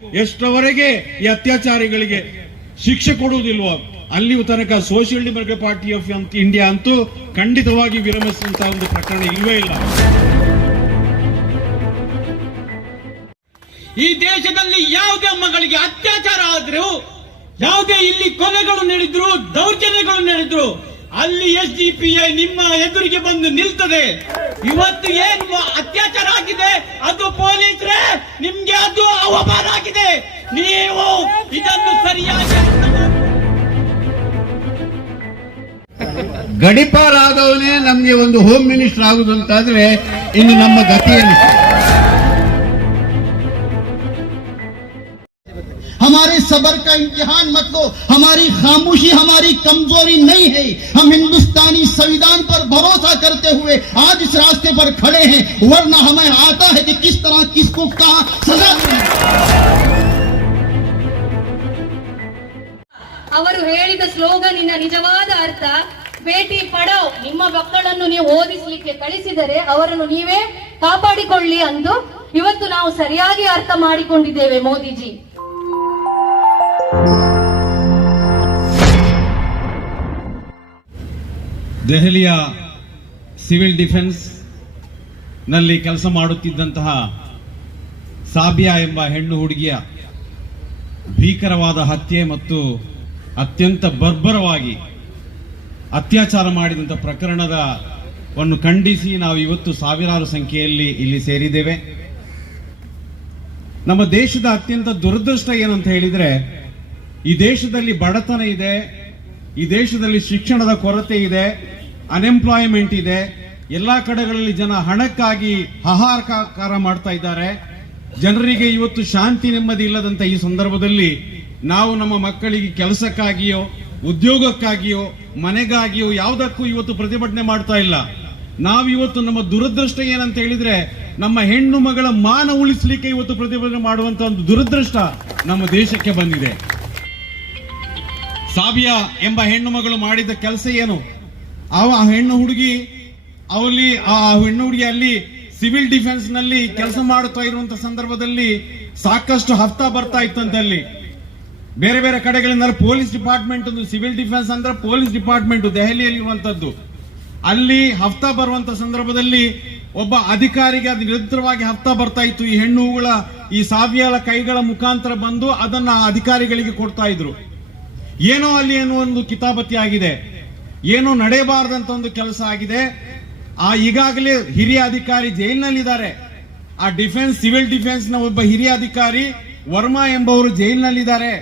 ಎಷ್ಟರವರೆಗೆ ಈ ಅತ್ಯಾಚಾರಿಗಳಿಗೆ ಶಿಕ್ಷೆ ಕೊಡುವುದಿಲ್ವೋ ಅಲ್ಲಿಯೂ ತನಕ social democratic party of India ಅಂತೂ ಖಂಡಿತವಾಗಿ ವಿರಮಿಸುವಂತಹ ಒಂದು ಪ್ರಕರಣ ಇಲ್ವೇ ಇಲ್ಲ. ಈ ದೇಶದಲ್ಲಿ ಯಾವುದೇ ಮಗಳಿಗೆ ಅತ್ಯಾಚಾರ ಆದ್ರೂ, ಯಾವುದೇ ಇಲ್ಲಿ ಕೊಲೆಗಳು ನಡೆದ್ರು, ದೌರ್ಜನ್ಯಗಳು ನಡೆದ್ರು, ಅಲ್ಲಿ SDPI ನಿಮ್ಮ ಎದುರಿಗೆ ಬಂದು ನಿಲ್ತದೆ. ಇವತ್ತು ಏನು ಅತ್ಯಾಚಾರ ಆಗಿದೆ ಅದು ಪೊಲೀಸರೇ, ನಿಮ್ಗೆ ಅದು ಅವಮಾನ ಆಗಿದೆ. ನೀವು ಇದನ್ನು ಸರಿಯಾಗಿ ಗಡಿಪಾರಾದವನೇ ನಮ್ಗೆ ಒಂದು ಹೋಮ್ ಮಿನಿಸ್ಟರ್ ಆಗುದು ಅಂತಾದ್ರೆ ಇನ್ನು ನಮ್ಮ ಗತಿ ಏನಿದೆ? हमारे सबर का इम्तिहान मत लो, हमारी खामोशी हमारी कमजोरी नहीं है। हम हिंदुस्तानी संविधान पर भरोसा करते हुए आज इस रास्ते पर खड़े हैं, वरना हमें आता है कि किस तरह किसको कहां सजा। ಅವರು ಹೇಳಿದ ಸ್ಲೋಗನಿನ ನಿಜವಾದ ಅರ್ಥ ಬೇಟಿ ಪಡಾವ್. ನಿಮ್ಮ ಮಕ್ಕಳನ್ನು ನೀವು ಓದಿಸಲಿಕ್ಕೆ ಕಳಿಸಿದರೆ ಅವರನ್ನು ನೀವೇ ಕಾಪಾಡಿಕೊಳ್ಳಿ ಎಂದು ಇವತ್ತು ನಾವು ಸರಿಯಾಗಿ ಅರ್ಥ ಮಾಡಿಕೊಂಡಿದ್ದೇವೆ ಮೋದಿಜಿ. ದೆಹಲಿಯ ಸಿವಿಲ್ ಡಿಫೆನ್ಸ್ ನಲ್ಲಿ ಕೆಲಸ ಮಾಡುತ್ತಿದ್ದಂತಹ ಸಾಬಿಯಾ ಎಂಬ ಹೆಣ್ಣು ಹುಡುಗಿಯ ಭೀಕರವಾದ ಹತ್ಯೆ ಮತ್ತು ಅತ್ಯಂತ ಬರ್ಬರವಾಗಿ ಅತ್ಯಾಚಾರ ಮಾಡಿದಂಥ ಪ್ರಕರಣವನ್ನು ಖಂಡಿಸಿ ನಾವು ಇವತ್ತು ಸಾವಿರಾರು ಸಂಖ್ಯೆಯಲ್ಲಿ ಇಲ್ಲಿ ಸೇರಿದ್ದೇವೆ. ನಮ್ಮ ದೇಶದ ಅತ್ಯಂತ ದುರದೃಷ್ಟ ಏನಂತ ಹೇಳಿದ್ರೆ, ಈ ದೇಶದಲ್ಲಿ ಬಡತನ ಇದೆ, ಈ ದೇಶದಲ್ಲಿ ಶಿಕ್ಷಣದ ಕೊರತೆ ಇದೆ, ಅನ್ಎಂಪ್ಲಾಯ್ಮೆಂಟ್ ಇದೆ, ಎಲ್ಲಾ ಕಡೆಗಳಲ್ಲಿ ಜನ ಹಣಕ್ಕಾಗಿ ಹಾಹಾಕಾರ ಮಾಡ್ತಾ ಇದ್ದಾರೆ. ಜನರಿಗೆ ಇವತ್ತು ಶಾಂತಿ ನೆಮ್ಮದಿ ಇಲ್ಲದಂತ ಈ ಸಂದರ್ಭದಲ್ಲಿ ನಾವು ನಮ್ಮ ಮಕ್ಕಳಿಗೆ ಕೆಲಸಕ್ಕಾಗಿಯೋ ಉದ್ಯೋಗಕ್ಕಾಗಿಯೋ ಮನೆಗಾಗಿಯೋ ಯಾವುದಕ್ಕೂ ಇವತ್ತು ಪ್ರತಿಭಟನೆ ಮಾಡ್ತಾ ಇಲ್ಲ. ನಾವು ಇವತ್ತು ನಮ್ಮ ದುರದೃಷ್ಟ ಏನಂತ ಹೇಳಿದ್ರೆ, ನಮ್ಮ ಹೆಣ್ಣು ಮಗಳ ಮಾನ ಉಳಿಸಲಿಕ್ಕೆ ಇವತ್ತು ಪ್ರತಿಭಟನೆ ಮಾಡುವಂತ ಒಂದು ದುರದೃಷ್ಟ ನಮ್ಮ ದೇಶಕ್ಕೆ ಬಂದಿದೆ. ಸಾಬಿಯಾ ಎಂಬ ಹೆಣ್ಣು ಮಗಳು ಮಾಡಿದ ಕೆಲಸ ಏನು? ಆ ಹೆಣ್ಣು ಹುಡುಗಿ ಅಲ್ಲಿ ಸಿವಿಲ್ ಡಿಫೆನ್ಸ್ ನಲ್ಲಿ ಕೆಲಸ ಮಾಡುತ್ತಾ ಇರುವಂತಹ ಸಂದರ್ಭದಲ್ಲಿ ಸಾಕಷ್ಟು ಹಫ್ತಾ ಬರ್ತಾ ಇತ್ತಂತೆ. ಅಲ್ಲಿ ಬೇರೆ ಬೇರೆ ಕಡೆಗಳಿಂದ ಪೊಲೀಸ್ ಡಿಪಾರ್ಟ್ಮೆಂಟ್, ಸಿವಿಲ್ ಡಿಫೆನ್ಸ್ ಅಂದ್ರೆ ಪೊಲೀಸ್ ಡಿಪಾರ್ಟ್ಮೆಂಟ್ ದೆಹಲಿಯಲ್ಲಿ ಇರುವಂತದ್ದು. ಅಲ್ಲಿ ಹಫ್ತಾ ಬರುವಂತ ಸಂದರ್ಭದಲ್ಲಿ ಒಬ್ಬ ಅಧಿಕಾರಿಗೆ ಅದು ನಿರಂತರವಾಗಿ ಹಫ್ತಾ ಬರ್ತಾ ಇತ್ತು. ಈ ಹೆಣ್ಣುಗಳ ಈ ಸಾಬಿಯಾಳ ಕೈಗಳ ಮುಖಾಂತರ ಬಂದು ಅದನ್ನ ಅಧಿಕಾರಿಗಳಿಗೆ ಕೊಡ್ತಾ ಇದ್ರು. ಏನೋ ಅಲ್ಲಿ ಏನೋ ಒಂದು ಕಿತಾಪತಿ ಆಗಿದೆ, ಏನೋ ನಡೆಯಬಾರದಂತ ಒಂದು ಕೆಲಸ ಆಗಿದೆ. ಈಗಾಗಲೇ ಹಿರಿಯ ಅಧಿಕಾರಿ ಜೈಲಿನಲ್ಲಿದ್ದಾರೆ. ಆ ಡಿಫೆನ್ಸ್ ಸಿವಿಲ್ ಡಿಫೆನ್ಸ್ ನ ಒಬ್ಬ ಹಿರಿಯ ಅಧಿಕಾರಿ ವರ್ಮಾ ಎಂಬವರು ಜೈಲಿನಲ್ಲಿದ್ದಾರೆ.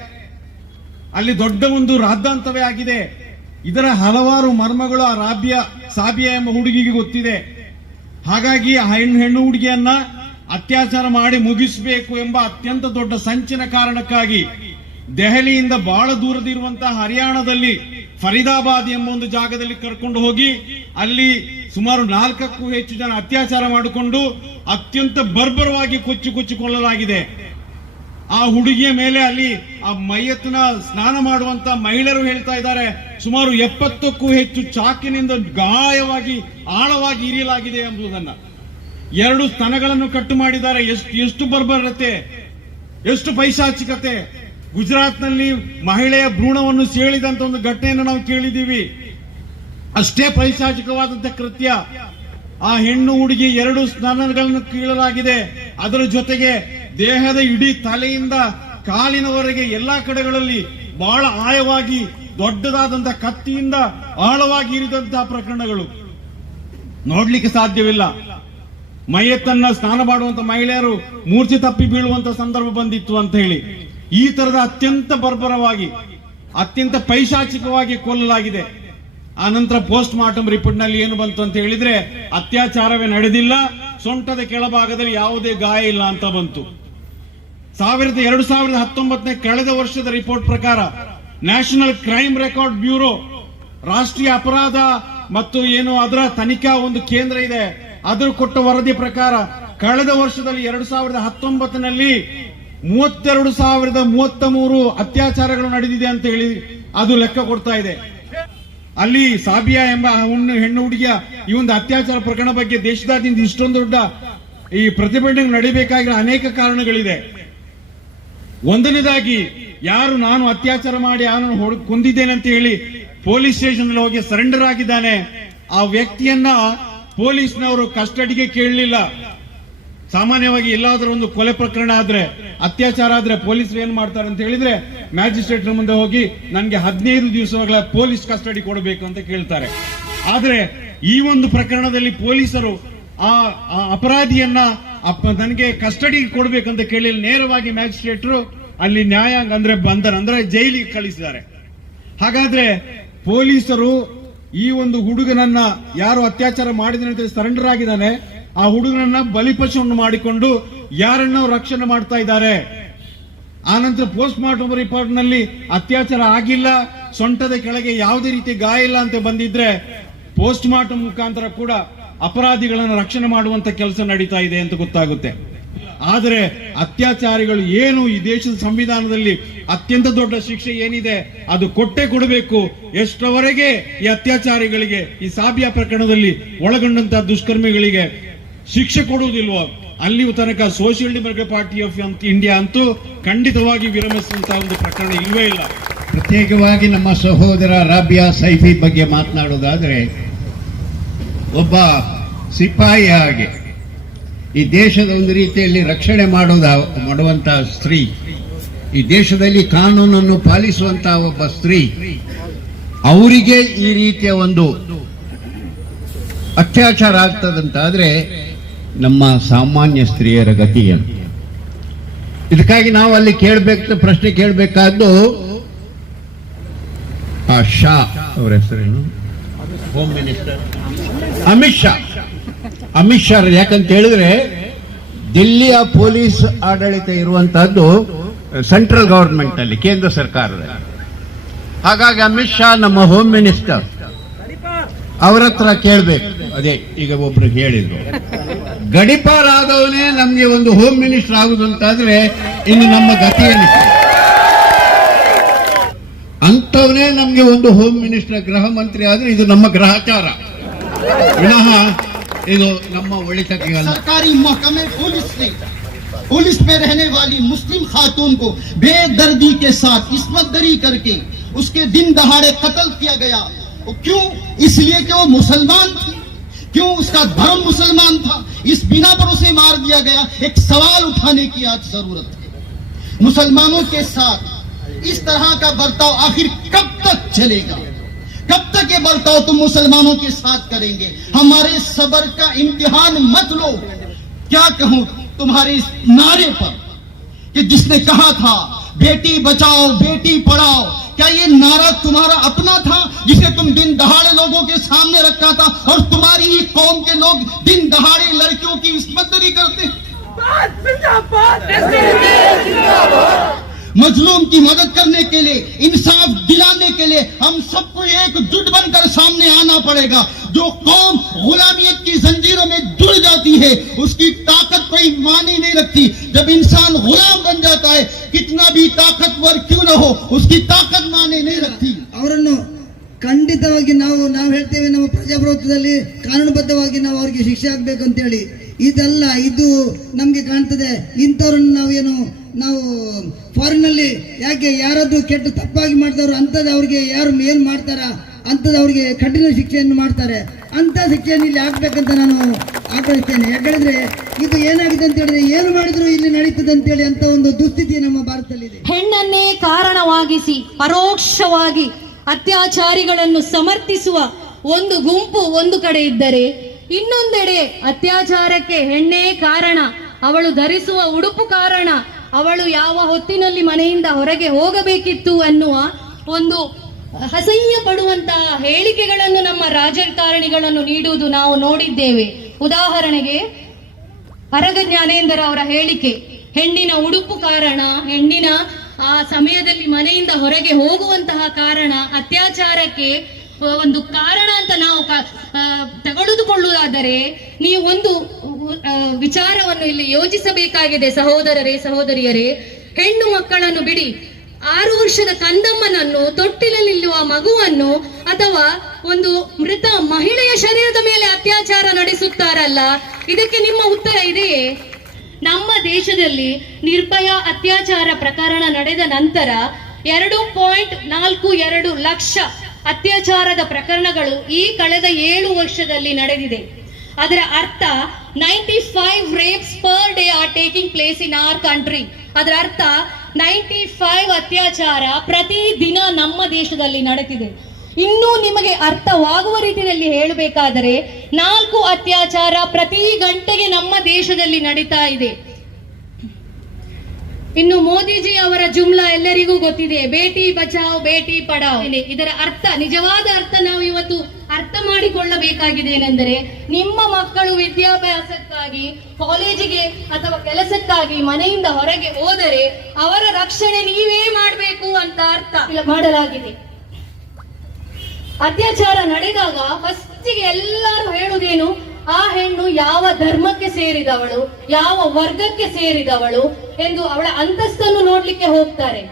ಅಲ್ಲಿ ದೊಡ್ಡ ಒಂದು ರಾದ್ದಾಂತವೇ ಆಗಿದೆ. ಇದರ ಹಲವಾರು ಮರ್ಮಗಳು ಆ ಸಾಬಿಯಾ ಎಂಬ ಹುಡುಗಿಗೆ ಗೊತ್ತಿದೆ. ಹಾಗಾಗಿ ಆ ಹೆಣ್ಣು ಹುಡುಗಿಯನ್ನ ಅತ್ಯಾಚಾರ ಮಾಡಿ ಮುಗಿಸಬೇಕು ಎಂಬ ಅತ್ಯಂತ ದೊಡ್ಡ ಸಂಚಿನ ಕಾರಣಕ್ಕಾಗಿ ದೆಹಲಿಯಿಂದ ಬಹಳ ದೂರದಿರುವಂತಹ ಹರಿಯಾಣದಲ್ಲಿ ಫರೀದಾಬಾದ್ ಎಂಬ ಒಂದು ಜಾಗದಲ್ಲಿ ಕರ್ಕೊಂಡು ಹೋಗಿ ಅಲ್ಲಿ ಸುಮಾರು 4ಕ್ಕೂ ಹೆಚ್ಚು ಜನ ಅತ್ಯಾಚಾರ ಮಾಡಿಕೊಂಡು ಅತ್ಯಂತ ಬರ್ಬರವಾಗಿ ಕೊಲ್ಲಲಾಗಿದೆ. ಆ ಹುಡುಗಿಯ ಮೇಲೆ ಅಲ್ಲಿ ಆ ಮೈಯತ್ನ ಸ್ನಾನ ಮಾಡುವಂತ ಮಹಿಳೆಯರು ಹೇಳ್ತಾ ಇದ್ದಾರೆ, ಸುಮಾರು 70ಕ್ಕೂ ಹೆಚ್ಚು ಚಾಕಿನಿಂದ ಗಾಯವಾಗಿ ಆಳವಾಗಿ ಇರಿಯಲಾಗಿದೆ ಎಂಬುದನ್ನ. 2 ಸ್ತನಗಳನ್ನು ಕಟ್ಟು ಮಾಡಿದ್ದಾರೆ. ಎಷ್ಟು ಬರ್ಬರತೆ, ಎಷ್ಟು ಪೈಶಾಚಿಕತೆ. ಗುಜರಾತ್ನಲ್ಲಿ ಮಹಿಳೆಯ ಭ್ರೂಣವನ್ನು ಸೀಳಿದಂತ ಒಂದು ಘಟನೆಯನ್ನು ನಾವು ಕೇಳಿದ್ದೀವಿ. ಅಷ್ಟೇ ಪೈಶಾಚಿಕವಾದಂತಹ ಕೃತ್ಯ. ಆ ಹೆಣ್ಣು ಹುಡುಗಿ 2 ಸ್ನಾನಗಳನ್ನು ಕೀಳಲಾಗಿದೆ. ಅದರ ಜೊತೆಗೆ ದೇಹದ ಇಡೀ ತಲೆಯಿಂದ ಕಾಲಿನವರೆಗೆ ಎಲ್ಲಾ ಕಡೆಗಳಲ್ಲಿ ಬಹಳ ಆಳವಾಗಿ ದೊಡ್ಡದಾದಂತಹ ಕತ್ತಿಯಿಂದ ಆಳವಾಗಿ ಇರಿದಂತಹ ಪ್ರಕರಣಗಳು ನೋಡ್ಲಿಕ್ಕೆ ಸಾಧ್ಯವಿಲ್ಲ. ಮೈಯತ್ತನ್ನ ಸ್ನಾನ ಮಾಡುವಂತ ಮಹಿಳೆಯರು ಮೂರ್ಛೆ ತಪ್ಪಿ ಬೀಳುವಂತ ಸಂದರ್ಭ ಬಂದಿತ್ತು ಅಂತ ಹೇಳಿ ಈ ತರದ ಅತ್ಯಂತ ಬರ್ಬರವಾಗಿ ಅತ್ಯಂತ ಪೈಶಾಚಿಕವಾಗಿ ಕೊಲ್ಲಲಾಗಿದೆ. ಆ ನಂತರ ಪೋಸ್ಟ್ ಮಾರ್ಟಮ್ ರಿಪೋರ್ಟ್ ನಲ್ಲಿ ಏನು ಬಂತು ಅಂತ ಹೇಳಿದ್ರೆ, ಅತ್ಯಾಚಾರವೇ ನಡೆದಿಲ್ಲ, ಸೊಂಟದ ಕೆಳಭಾಗದಲ್ಲಿ ಯಾವುದೇ ಗಾಯ ಇಲ್ಲ ಅಂತ ಬಂತು. 2019 ಕಳೆದ ವರ್ಷದ ರಿಪೋರ್ಟ್ ಪ್ರಕಾರ ನ್ಯಾಷನಲ್ ಕ್ರೈಮ್ ರೆಕಾರ್ಡ್ ಬ್ಯೂರೋ, ರಾಷ್ಟ್ರೀಯ ಅಪರಾಧ ಮತ್ತು ಏನು ಅದರ ತನಿಖಾ ಒಂದು ಕೇಂದ್ರ ಇದೆ, ಅದರ ಕೊಟ್ಟ ವರದಿ ಪ್ರಕಾರ ಕಳೆದ ವರ್ಷದಲ್ಲಿ 2019ನಲ್ಲಿ 32,033 ಅತ್ಯಾಚಾರಗಳು ನಡೆದಿದೆ ಅಂತ ಹೇಳಿ ಅದು ಲೆಕ್ಕ ಕೊಡ್ತಾ ಇದೆ. ಅಲ್ಲಿ ಸಾಬಿಯಾ ಎಂಬ ಹೆಣ್ಣು ಹುಡುಗಿಯ ಈ ಒಂದು ಅತ್ಯಾಚಾರ ಪ್ರಕರಣ ಬಗ್ಗೆ ದೇಶದಾದ್ಯಂತ ಇಷ್ಟೊಂದು ದೊಡ್ಡ ಈ ಪ್ರತಿಭಟನೆ ನಡೀಬೇಕಾಗಿರೋ ಅನೇಕ ಕಾರಣಗಳಿದೆ. ಒಂದನೇದಾಗಿ ಯಾರು ನಾನು ಅತ್ಯಾಚಾರ ಮಾಡಿ ಯಾರನ್ನು ಕೊಂದಿದ್ದೇನೆ ಅಂತ ಹೇಳಿ ಪೊಲೀಸ್ ಸ್ಟೇಷನ್ ಹೋಗಿ ಸರೆಂಡರ್ ಆಗಿದ್ದಾನೆ, ಆ ವ್ಯಕ್ತಿಯನ್ನ ಪೊಲೀಸ್ನವರು ಕಸ್ಟಡಿಗೆ ಕೇಳಲಿಲ್ಲ. ಸಾಮಾನ್ಯವಾಗಿ ಎಲ್ಲಾದ್ರೂ ಒಂದು ಕೊಲೆ ಪ್ರಕರಣ ಆದ್ರೆ, ಅತ್ಯಾಚಾರ ಆದ್ರೆ ಪೊಲೀಸರು ಏನ್ ಮಾಡ್ತಾರೆ ಅಂತ ಹೇಳಿದ್ರೆ ಮ್ಯಾಜಿಸ್ಟ್ರೇಟ್ ಮುಂದೆ ಹೋಗಿ ನನಗೆ 15 ದಿವಸಗಳ ಪೊಲೀಸ್ ಕಸ್ಟಡಿ ಕೊಡಬೇಕು ಅಂತ ಕೇಳ್ತಾರೆ. ಆದ್ರೆ ಈ ಒಂದು ಪ್ರಕರಣದಲ್ಲಿ ಪೊಲೀಸರು ಆ ಅಪರಾಧಿಯನ್ನ ನನಗೆ ಕಸ್ಟಡಿ ಕೊಡಬೇಕಂತ ಕೇಳಿ ನೇರವಾಗಿ ಮ್ಯಾಜಿಸ್ಟ್ರೇಟ್ರು ಅಲ್ಲಿ ನ್ಯಾಯಾಂಗ ಅಂದ್ರೆ ಬಂಧನ ಅಂದ್ರೆ ಜೈಲಿಗೆ ಕಳಿಸಿದ್ದಾರೆ. ಹಾಗಾದ್ರೆ ಪೊಲೀಸರು ಈ ಒಂದು ಹುಡುಗನನ್ನ ಯಾರು ಅತ್ಯಾಚಾರ ಮಾಡಿದ ಸರೆಂಡರ್ ಆಗಿದ್ದಾನೆ, ಆ ಹುಡುಗನನ್ನ ಬಲಿಪಶುವನ್ನು ಮಾಡಿಕೊಂಡು ಯಾರನ್ನ ರಕ್ಷಣೆ ಮಾಡ್ತಾ ಇದ್ದಾರೆ. ಆನಂತರ ಪೋಸ್ಟ್ ಮಾರ್ಟಮ್ ರಿಪೋರ್ಟ್ ನಲ್ಲಿ ಅತ್ಯಾಚಾರ ಆಗಿಲ್ಲ, ಸೊಂಟದ ಕೆಳಗೆ ಯಾವುದೇ ರೀತಿ ಗಾಯ ಇಲ್ಲ ಅಂತ ಬಂದಿದ್ರೆ ಪೋಸ್ಟ್ ಮಾರ್ಟಮ್ ಮುಖಾಂತರ ಕೂಡ ಅಪರಾಧಿಗಳನ್ನು ರಕ್ಷಣೆ ಮಾಡುವಂತ ಕೆಲಸ ನಡೀತಾ ಇದೆ ಅಂತ ಗೊತ್ತಾಗುತ್ತೆ. ಆದರೆ ಅತ್ಯಾಚಾರಿಗಳು ಏನು ಈ ದೇಶದ ಸಂವಿಧಾನದಲ್ಲಿ ಅತ್ಯಂತ ದೊಡ್ಡ ಶಿಕ್ಷೆ ಏನಿದೆ ಅದು ಕೊಟ್ಟೇ ಕೊಡಬೇಕು. ಎಷ್ಟರವರೆಗೆ ಈ ಅತ್ಯಾಚಾರಿಗಳಿಗೆ ಈ ಸಾಬಿಯಾ ಪ್ರಕರಣದಲ್ಲಿ ಒಳಗೊಂಡಂತಹ ದುಷ್ಕರ್ಮಿಗಳಿಗೆ ಶಿಕ್ಷೆ ಕೊಡುವುದಿಲ್ವೋ ಅಲ್ಲಿಯೂ ತನಕ social democratic party of India ಅಂತೂ ಖಂಡಿತವಾಗಿ ವಿರಮಿಸುವಂತಹ ಒಂದು ಪ್ರಕರಣ ಇಲ್ವೇ ಇಲ್ಲ. ಪ್ರತ್ಯೇಕವಾಗಿ ನಮ್ಮ ಸಹೋದರ ರಾಬಿಯಾ ಸೈಫಿ ಬಗ್ಗೆ ಮಾತನಾಡೋದಾದ್ರೆ, ಒಬ್ಬ ಸಿಪಾಯಿಯಾಗಿ ಈ ದೇಶದ ಒಂದು ರೀತಿಯಲ್ಲಿ ರಕ್ಷಣೆ ಮಾಡುವಂತಹ ಸ್ತ್ರೀ, ಈ ದೇಶದಲ್ಲಿ ಕಾನೂನನ್ನು ಪಾಲಿಸುವಂತಹ ಒಬ್ಬ ಸ್ತ್ರೀ, ಅವರಿಗೆ ಈ ರೀತಿಯ ಒಂದು ಅತ್ಯಾಚಾರ ಆಗ್ತದಂತಾದ್ರೆ ನಮ್ಮ ಸಾಮಾನ್ಯ ಸ್ತ್ರೀಯರ ಗತಿ ಏನು? ಇದಕ್ಕಾಗಿ ನಾವು ಅಲ್ಲಿ ಪ್ರಶ್ನೆ ಕೇಳಬೇಕಾದ್ದು ಆ ಶಾ ಅವರ ಹೆಸರೇನು, ಹೋಮ್ ಮಿನಿಸ್ಟರ್ ಅಮಿತ್ ಶಾ ಯಾಕಂತ ಹೇಳಿದ್ರೆ ದಿಲ್ಲಿಯ ಪೊಲೀಸ್ ಆಡಳಿತ ಇರುವಂತಹದ್ದು ಸೆಂಟ್ರಲ್ ಗವರ್ಮೆಂಟ್ ಅಲ್ಲಿ, ಕೇಂದ್ರ ಸರ್ಕಾರದಲ್ಲಿ. ಹಾಗಾಗಿ ಅಮಿತ್ ಶಾ ನಮ್ಮ ಹೋಮ್ ಮಿನಿಸ್ಟರ್ ಅವರ ಹತ್ರ ಕೇಳಬೇಕು. ಅದೇ ಈಗ ಒಬ್ರು ಹೇಳಿದ್ರು, ಗಡಿಪಾರ್ ಆದವನೇ ನಮ್ಗೆ ಒಂದು ಹೋಮ್ ಮಿನಿಸ್ಟರ್ ಆಗುದು ಅಂತಾದ್ರೆ ಇನ್ನು ನಮ್ಮ ಗತಿ ಏನಿದೆ? ಅಂತವನೇ ನಮ್ಗೆ ಒಂದು ಹೋಮ್ ಮಿನಿಸ್ಟರ್, ಗೃಹ ಮಂತ್ರಿ ಆದ್ರೆ ಇದು ನಮ್ಮ ಗ್ರಹಚಾರ ವಿನಃ ಇದು ನಮ್ಮ ಒಳಿತಕ್ಕೆ ಅಲ್ಲ. सरकारी महकमे पुलिस में रहने वाली मुस्लिम खातून को बेदर्दी के साथ इस्मत दरी करके उसके दिन दहाड़े कत्ल किया गया। क्यों? इसलिए कि वो मुसलमान थी। क्यों? उसका धर्म मुसलमान था, इस बिना पर उसे मार दिया गया। एक सवाल उठाने की आज जरूरत है। मुसलमानों के साथ इस तरह का बर्ताव आखिर कब तक चलेगा? कब तक ये बर्ताव तुम मुसलमानों के साथ करेंगे? हमारे सबर का इम्तिहान मत लो। क्या कहूं तुम्हारे इस नारे पर कि जिसने कहा था बेटी बचाओ बेटी पढ़ाओ, क्या ये नारा तुम्हारा अपना था जिसे तुम दिन दहाड़े लोगों के सामने रखा था और तुम्हारी ही कौम के लोग दिन दहाड़े लड़कियों की इस्मतदरी करते? मजलूम की मदद करने के लिए, इंसाफ दिलाने के लिए हम सबको एकजुट बनकर सामने आना पड़ेगा। जो कौम गुलामियत की जंजीरों में जुड़ जाती है उसकी ताकत कोई मानी नहीं रखती। जब इंसान गुलाम बन जाता है कितना भी ताकतवर क्यों न हो उसकी ताकत माने नहीं रखती। ಅವರನ್ನು ಖಂಡಿತವಾಗಿ ನಾವು ಹೇಳ್ತೇವೆ, ನಮ್ಮ ಪ್ರಜಾಪ್ರಭುತ್ವದಲ್ಲಿ ಕಾನೂನುಬದ್ಧವಾಗಿ ನಾವು ಅವರಿಗೆ ಶಿಕ್ಷೆ ಆಗ್ಬೇಕು ಅಂತೇಳಿ. ಇದಲ್ಲ, ಇದು ನಮ್ಗೆ ಕಾಣ್ತದೆ. ಇಂಥವ್ರನ್ನ ನಾವು ಫಾರಿನ್ ನಲ್ಲಿ ಯಾಕೆ ಯಾರಾದ್ರೂ ಕೆಟ್ಟ ತಪ್ಪಾಗಿ ಮಾಡ್ತಾರೋ ಅಂಥದ್ದು ಅವ್ರಿಗೆ ಯಾರು ಏನ್ ಮಾಡ್ತಾರ ಅಂಥದ್ದು ಅವ್ರಿಗೆ ಕಠಿಣ ಶಿಕ್ಷೆಯನ್ನು ಮಾಡ್ತಾರೆ. ಅಂತ ಶಿಕ್ಷೆಯನ್ನು ಇಲ್ಲಿ ಆಗ್ಬೇಕಂತ ನಾನು ಆಗ್ರಹಿಸ್ತೇನೆ. ಯಾಕಂದ್ರೆ ಇದು ಏನಾಗಿದೆ ಅಂತ ಹೇಳಿದ್ರೆ ಏನು ಮಾಡಿದ್ರು ಇಲ್ಲಿ ನಡೀತದೆ ಅಂತೇಳಿ ಅಂತ ಒಂದು ದುಸ್ಥಿತಿ ನಮ್ಮ ಭಾರತದಲ್ಲಿದೆ. ಹೆಣ್ಣನ್ನೇ ಕಾರಣವಾಗಿಸಿ ಪರೋಕ್ಷವಾಗಿ ಅತ್ಯಾಚಾರಿಗಳನ್ನು ಸಮರ್ಥಿಸುವ ಒಂದು ಗುಂಪು ಒಂದು ಕಡೆ ಇದ್ದರೆ, ಇನ್ನೊಂದೆಡೆ ಅತ್ಯಾಚಾರಕ್ಕೆ ಹೆಣ್ಣೇ ಕಾರಣ, ಅವಳು ಧರಿಸುವ ಉಡುಪು ಕಾರಣ, ಅವಳು ಯಾವ ಹೊತ್ತಿನಲ್ಲಿ ಮನೆಯಿಂದ ಹೊರಗೆ ಹೋಗಬೇಕಿತ್ತು ಅನ್ನುವ ಒಂದು ಅಸಹ್ಯ ಪಡುವಂತಹ ಹೇಳಿಕೆಗಳನ್ನು ನಮ್ಮ ರಾಜಕಾರಣಿಗಳನ್ನು ನೀಡುವುದು ನಾವು ನೋಡಿದ್ದೇವೆ. ಉದಾಹರಣೆಗೆ ಅರಗ ಜ್ಞಾನೇಂದ್ರ ಅವರ ಹೇಳಿಕೆ, ಹೆಣ್ಣಿನ ಉಡುಪು ಕಾರಣ, ಹೆಣ್ಣಿನ ಆ ಸಮಯದಲ್ಲಿ ಮನೆಯಿಂದ ಹೊರಗೆ ಹೋಗುವಂತಹ ಕಾರಣ, ಅತ್ಯಾಚಾರಕ್ಕೆ ಒಂದು ಕಾರಣ ಅಂತ ನಾವು ತೆಗೆದುಕೊಳ್ಳುವುದಾದರೆ ನೀವು ಒಂದು ವಿಚಾರವನ್ನು ಇಲ್ಲಿ ಯೋಚಿಸಬೇಕಾಗಿದೆ. ಸಹೋದರರೇ ಸಹೋದರಿಯರೇ, ಹೆಣ್ಣು ಮಕ್ಕಳನ್ನು ಬಿಡಿ, 6 ವರ್ಷದ ಕಂದಮ್ಮನನ್ನು, ತೊಟ್ಟಿಲಲ್ಲಿರುವ ಮಗುವನ್ನು ಅಥವಾ ಒಂದು ಮೃತ ಮಹಿಳೆಯ ಶರೀರದ ಮೇಲೆ ಅತ್ಯಾಚಾರ ನಡೆಸುತ್ತಾರಲ್ಲ, ಇದಕ್ಕೆ ನಿಮ್ಮ ಉತ್ತರ ಇದೆಯೇ? ನಮ್ಮ ದೇಶದಲ್ಲಿ ನಿರ್ಭಯ ಅತ್ಯಾಚಾರ ಪ್ರಕರಣ ನಡೆದ ನಂತರ 2.42 ಲಕ್ಷ ಅತ್ಯಾಚಾರದ ಪ್ರಕರಣಗಳು ಈ ಕಳೆದ 7 ವರ್ಷದಲ್ಲಿ ನಡೆದಿದೆ. ಅದರ ಅರ್ಥ 95 rapes per day are taking place in our country. ಅದರ ಅರ್ಥ 95 ಅತ್ಯಾಚಾರ ಪ್ರತಿ ದಿನ ನಮ್ಮ ದೇಶದಲ್ಲಿ ನಡೆದಿದೆ. ಇನ್ನೂ ನಿಮಗೆ ಅರ್ಥವಾಗುವ ರೀತಿಯಲ್ಲಿ ಹೇಳಬೇಕಾದರೆ 4 ಅತ್ಯಾಚಾರ ಪ್ರತಿ ಗಂಟೆಗೆ ನಮ್ಮ ದೇಶದಲ್ಲಿ ನಡೀತಾ ಇದೆ. ಇನ್ನು ಮೋದಿಜಿ ಅವರ ಜುಮ್ಲಾ ಎಲ್ಲರಿಗೂ ಗೊತ್ತಿದೆ, ಬೇಟಿ ಬಚಾವ್ ಬೇಟಿ ಪಡಾವ್. ಇದರ ಅರ್ಥ, ನಿಜವಾದ ಅರ್ಥ ನಾವು ಇವತ್ತು ಅರ್ಥ ಮಾಡಿಕೊಳ್ಳಬೇಕಾಗಿದೆ ಏನೆಂದರೆ, ನಿಮ್ಮ ಮಕ್ಕಳು ವಿದ್ಯಾಭ್ಯಾಸಕ್ಕಾಗಿ ಕಾಲೇಜಿಗೆ ಅಥವಾ ಕೆಲಸಕ್ಕಾಗಿ ಮನೆಯಿಂದ ಹೊರಗೆ ಹೋದರೆ ಅವರ ರಕ್ಷಣೆ ನೀವೇ ಮಾಡಬೇಕು ಅಂತ ಅರ್ಥ ಮಾಡಲಾಗಿದೆ. ಅತ್ಯಾಚಾರ ನಡೆದಾಗ ಫಸ್ಟಿಗೆ ಎಲ್ಲರೂ ಹೇಳುವುದೇನು, ಆ ಹೆಣ್ಣು ಯಾವ ಧರ್ಮಕ್ಕೆ ಸೇರಿದವಳು, ಯಾವ ವರ್ಗಕ್ಕೆ ಸೇರಿದವಳು ಎಂದು ಅವಳ ಅಂತಸ್ತನ್ನು ನೋಡ್ಲಿಕ್ಕೆ ಹೋಗ್ತಾರೆ.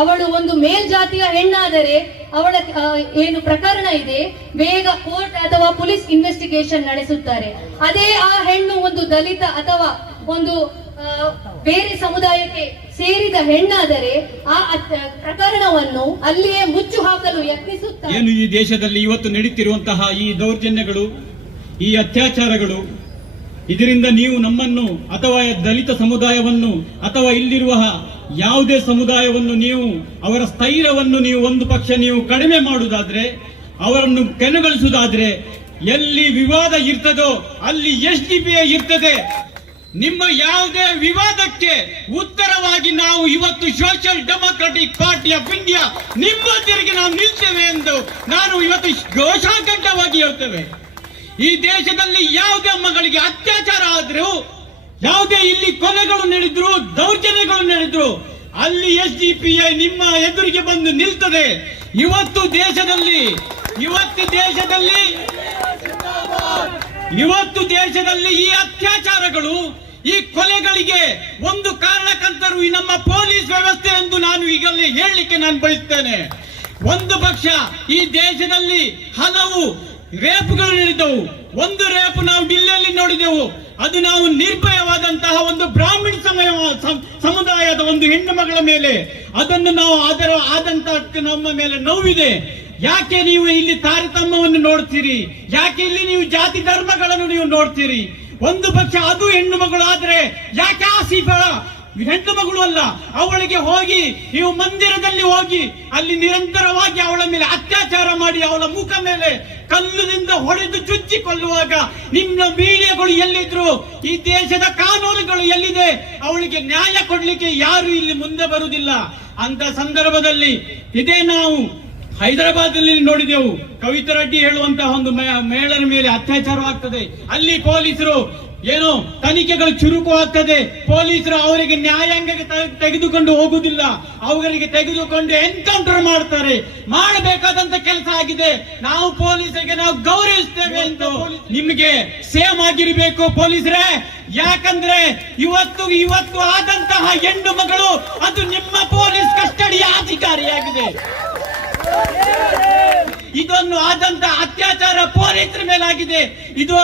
ಅವಳು ಒಂದು ಮೇಲ್ಜಾತಿಯ ಹೆಣ್ಣಾದರೆ ಅವಳ ಏನು ಪ್ರಕರಣ ಇದೆ ಬೇಗ ಕೋರ್ಟ್ ಅಥವಾ ಪೊಲೀಸ್ ಇನ್ವೆಸ್ಟಿಗೇಷನ್ ನಡೆಸುತ್ತಾರೆ. ಅದೇ ಆ ಹೆಣ್ಣು ಒಂದು ದಲಿತ ಅಥವಾ ಒಂದು ಬೇರೆ ಸಮುದಾಯಕ್ಕೆ ಸೇರಿದ ಹೆಣ್ಣಾದರೆ ಆ ಪ್ರಕರಣವನ್ನು ಅಲ್ಲಿಯೇ ಮುಚ್ಚು ಹಾಕಲು ಯತ್ನಿಸುತ್ತಾರೆ. ಏನು ಈ ದೇಶದಲ್ಲಿ ಇವತ್ತು ನಡೀತಿರುವಂತಹ ಈ ದೌರ್ಜನ್ಯಗಳು, ಈ ಅತ್ಯಾಚಾರಗಳು, ಇದರಿಂದ ನೀವು ನಮ್ಮನ್ನು ಅಥವಾ ದಲಿತ ಸಮುದಾಯವನ್ನು ಅಥವಾ ಇಲ್ಲಿರುವ ಯಾವುದೇ ಸಮುದಾಯವನ್ನು ನೀವು ಅವರ ಸ್ಥೈರ್ಯವನ್ನು ನೀವು ಒಂದು ಪಕ್ಷ ನೀವು ಕಡಿಮೆ ಮಾಡುವುದಾದ್ರೆ, ಅವರನ್ನು ಕೆಣಗಳಿಸುವುದಾದ್ರೆ, ಎಲ್ಲಿ ವಿವಾದ ಇರ್ತದೋ ಅಲ್ಲಿ SDPI ಇರ್ತದೆ. ನಿಮ್ಮ ಯಾವುದೇ ವಿವಾದಕ್ಕೆ ಉತ್ತರವಾಗಿ ನಾವು ಇವತ್ತು social democratic party of India ನಿಮ್ಮೊಂದಿಗೆ ನಾವು ನಿಲ್ತೇವೆ ಎಂದು ನಾನು ಇವತ್ತು ಘೋಷಾಘಂಟವಾಗಿ ಹೇಳ್ತೇವೆ. ಈ ದೇಶದಲ್ಲಿ ಯಾವುದೇ ಮಗಳಿಗೆ ಅತ್ಯಾಚಾರ ಆದ್ರೂ, ಯಾವುದೇ ಇಲ್ಲಿ ಕೊಲೆಗಳು ನಡೆದ್ರು, ದೌರ್ಜನ್ಯಗಳು ನಡೆದ್ರು, ಅಲ್ಲಿ SDPI ನಿಮ್ಮ ಎದುರಿಗೆ ಬಂದು ನಿಲ್ತದೆ. ಇವತ್ತು ದೇಶದಲ್ಲಿ ಈ ಅತ್ಯಾಚಾರಗಳು, ಈ ಕೊಲೆಗಳಿಗೆ ಒಂದು ಕಾರಣಕರ್ತರು ಈ ನಮ್ಮ ಪೊಲೀಸ್ ವ್ಯವಸ್ಥೆ ಎಂದು ನಾನು ಈಗಲೇ ಹೇಳಲಿಕ್ಕೆ ನಾನು ಬಯಸ್ತೇನೆ. ಒಂದು ಪಕ್ಷ ಈ ದೇಶದಲ್ಲಿ ಹಲವು ರೇಪ್ಗಳು ನಡೆದವು. ಒಂದು ರೇಪ್ ನಾವು ಡಿಲ್ಲಿಯಲ್ಲಿ ನೋಡಿದೆವು. ಅದು ನಾವು ನಿರ್ಭಯವಾದಂತಹ ಒಂದು ಬ್ರಾಹ್ಮಣ ಸಮುದಾಯದ ಒಂದು ಹೆಣ್ಣು ಮಗಳ ಮೇಲೆ ಅದನ್ನು ನಾವು ಆದಂತಹ ನಮ್ಮ ಮೇಲೆ ನೋವಿದೆ. ಯಾಕೆ ನೀವು ಇಲ್ಲಿ ತಾರತಮ್ಯವನ್ನು ನೋಡ್ತೀರಿ? ಯಾಕೆ ಇಲ್ಲಿ ನೀವು ಜಾತಿ ಧರ್ಮಗಳನ್ನು ನೀವು ನೋಡ್ತೀರಿ? ಒಂದು ಪಕ್ಷ ಅದು ಹೆಣ್ಣು ಮಗಳು ಆದ್ರೆ ಯಾಕೆ ಆಸಿಫಾ ಹೆಣ್ಣು ಮಗಳು ಅಲ್ಲ? ಅವಳಿಗೆ ಹೋಗಿ ನೀವು ಮಂದಿರದಲ್ಲಿ ಹೋಗಿ ಅಲ್ಲಿ ನಿರಂತರವಾಗಿ ಅವಳ ಮೇಲೆ ಅತ್ಯಾಚಾರ ಮಾಡಿ ಅವಳ ಮುಖ ಮೇಲೆ ಕಲ್ಲುದಿಂದ ಹೊಡೆದು ಚುಚ್ಚಿ ಕೊಲ್ಲುವಾಗ ನಿಮ್ಮ ಮೀಡಿಯಾಗಳು ಎಲ್ಲಿದ್ರು? ಈ ದೇಶದ ಕಾನೂನುಗಳು ಎಲ್ಲಿದೆ? ಅವಳಿಗೆ ನ್ಯಾಯ ಕೊಡ್ಲಿಕ್ಕೆ ಯಾರು ಇಲ್ಲಿ ಮುಂದೆ ಬರುವುದಿಲ್ಲ. ಅಂತ ಸಂದರ್ಭದಲ್ಲಿ ಇದೇ ನಾವು ಹೈದರಾಬಾದ್ ನೋಡಿದೆವು. ಕವಿತಾ ರೆಡ್ಡಿ ಹೇಳುವಂತಹ ಒಂದು ಮಹಿಳೆಯರ ಮೇಲೆ ಅತ್ಯಾಚಾರವಾಗ್ತದೆ. ಅಲ್ಲಿ ಪೊಲೀಸರು ಏನು ತನಿಖೆಗಳು ಚುರುಕು ಆಗ್ತದೆ. ಪೊಲೀಸರು ಅವರಿಗೆ ನ್ಯಾಯಾಂಗಕ್ಕೆ ತೆಗೆದುಕೊಂಡು ಹೋಗುದಿಲ್ಲ, ಅವರಿಗೆ ತೆಗೆದುಕೊಂಡು ಎನ್ಕೌಂಟರ್ ಮಾಡ್ತಾರೆ. ಮಾಡಬೇಕಾದಂತ ಕೆಲಸ ಆಗಿದೆ. ನಾವು ಪೊಲೀಸರಿಗೆ ನಾವು ಗೌರವಿಸ್ತೇವೆ ಅಂತ ನಿಮಗೆ ಸೇಮ್ ಆಗಿರಬೇಕು ಪೊಲೀಸರೇ. ಯಾಕಂದ್ರೆ ಇವತ್ತು ಆದಂತಹ ಹೆಣ್ಣು ಮಗಳು ಅದು ನಿಮ್ಮ ಪೊಲೀಸ್ ಕಸ್ಟಡಿಯ ಅಧಿಕಾರಿಯಾಗಿದೆ. ಇದನ್ನು ಆದಂತ ಅತ್ಯಾಚಾರ ಪೊಲೀಸರ ಮೇಲೆ ಆಗಿದೆ. ಇದು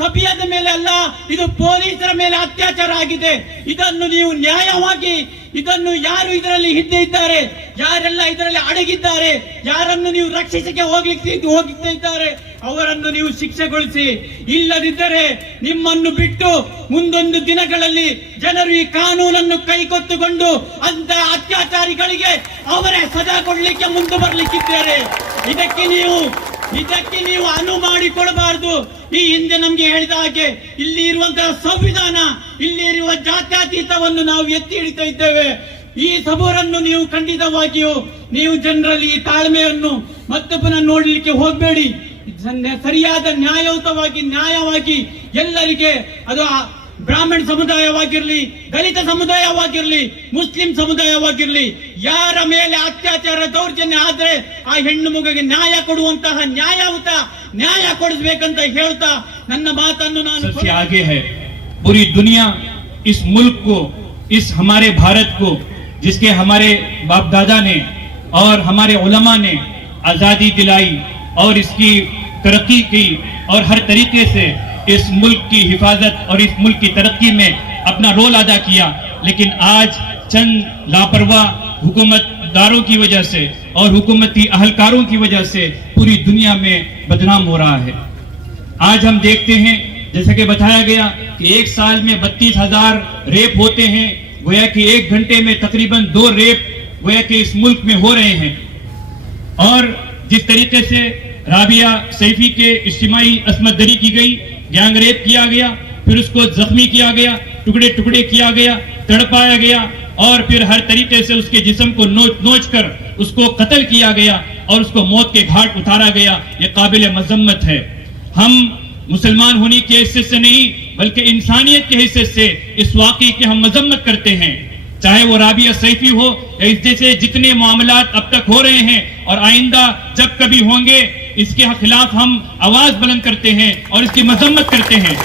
ಸಭ್ಯದ ಮೇಲೆ ಅಲ್ಲ, ಇದು ಪೊಲೀಸರ ಮೇಲೆ ಅತ್ಯಾಚಾರ ಆಗಿದೆ. ಇದನ್ನು ನೀವು ನ್ಯಾಯವಾಗಿ, ಇದನ್ನು ಯಾರು ಇದರಲ್ಲಿ ಹಿಂದೆ ಇದ್ದಾರೆ, ಯಾರೆಲ್ಲ ಇದರಲ್ಲಿ ಅಡಗಿದ್ದಾರೆ, ಯಾರನ್ನು ನೀವು ರಕ್ಷಿಸಕ್ಕೆ ಹೋಗಿದ್ದಾರೆ ಅವರನ್ನು ನೀವು ಶಿಕ್ಷೆಗೊಳಿಸಿ. ಇಲ್ಲದಿದ್ದರೆ ನಿಮ್ಮನ್ನು ಬಿಟ್ಟು ಮುಂದೊಂದು ದಿನಗಳಲ್ಲಿ ಜನರು ಈ ಕಾನೂನನ್ನು ಕೈಗೊತ್ತುಕೊಂಡು ಅಂತ ಅತ್ಯಾಚಾರಿಗಳಿಗೆ ಅವರೇ ಸಜಾ ಕೊಡ್ಲಿಕ್ಕೆ ಮುಂದೆ ಬರ್ಲಿಕ್ಕಿದ್ದಾರೆ. ಇದಕ್ಕೆ ನೀವು ಅನುವು ಮಾಡಿಕೊಡಬಾರದು. ಈ ಹಿಂದೆ ನಮ್ಗೆ ಹೇಳಿದ ಹಾಗೆ ಇಲ್ಲಿ ಇರುವಂತಹ ಸಂವಿಧಾನ, ಇಲ್ಲಿ ಇರುವ ಜಾತ್ಯತೀತವನ್ನು ನಾವು ಎತ್ತಿ ಹಿಡಿತಾ ಇದ್ದೇವೆ. ಈ ಸಬೂರನ್ನು ನೀವು ಖಂಡಿತವಾಗಿಯೂ ನೀವು ಜನರಲ್ಲಿ ಈ ತಾಳ್ಮೆಯನ್ನು ಮತ್ತೆ ಪುನಃ ನೋಡ್ಲಿಕ್ಕೆ ಹೋಗಬೇಡಿ. ಸರಿಯಾದ ನ್ಯಾಯವಾಗಿ ಎಲ್ಲರಿಗೆ, ಅದು ಬ್ರಾಹ್ಮಣ ಸಮುದಾಯವಾಗಿರ್ಲಿ, ದಲಿತ ಸಮುದಾಯವಾಗಿರ್ಲಿ, ಮುಸ್ಲಿಂ ಸಮುದಾಯವಾಗಿರ್ಲಿ, ಯಾರ ಮೇಲೆ ಅತ್ಯಾಚಾರ ದೌರ್ಜನ್ಯ ಆದ್ರೆ ಆ ಹೆಣ್ಣು ಮಗುವಿಗೆ ನ್ಯಾಯ ಕೊಡುವಂತಹ ನ್ಯಾಯ ಕೊಡಿಸಬೇಕಂತ ಹೇಳ್ತಾ ನನ್ನ ಮಾತನ್ನು ನಾನು सबसे आगे है। पूरी दुनिया इस मुल्क को, इस हमारे भारत को, जिसके हमारे बाप दादा ने और हमारे उलमा ने आजादी दिलाई और इसकी तरक्की की और हर तरीके से इस मुल्क की हिफाजत और इस मुल्क की तरक्की में अपना रोल अदा किया, लेकिन आज चंद लापरवाह हुकूमतदारों की वजह से और हुकूमती अहलकारों की वजह से पूरी दुनिया में बदनाम हो रहा है। आज हम देखते हैं, जैसा कि बताया गया कि एक साल में 32,000 रेप होते हैं, गोया कि एक घंटे में तकरीबन 2 रेप गोया कि इस मुल्क में हो रहे हैं। और जिस तरीके से राबिया सैफी के इज्तिमाई असमत दरी की गई, गैंग रेप किया गया, फिर उसको जख्मी किया गया, टुकड़े टुकड़े किया गया, तड़पाया गया और फिर हर तरीके से उसके जिस्म को नोच कर उसको कत्ल किया गया और उसको मौत के घाट उतारा गया, ये काबिल मजम्मत है। हम मुसलमान होने की हैसियत से नहीं बल्कि इंसानियत की हैसियत से इस वाक़ई की हम मजम्मत करते हैं, चाहे वो राबिया सैफी हो या इस जैसे जितने मामलात अब तक हो रहे हैं और आइंदा जब कभी होंगे, इसके खिलाफ हम आवाज बुलंद करते हैं और इसकी मजम्मत करते हैं।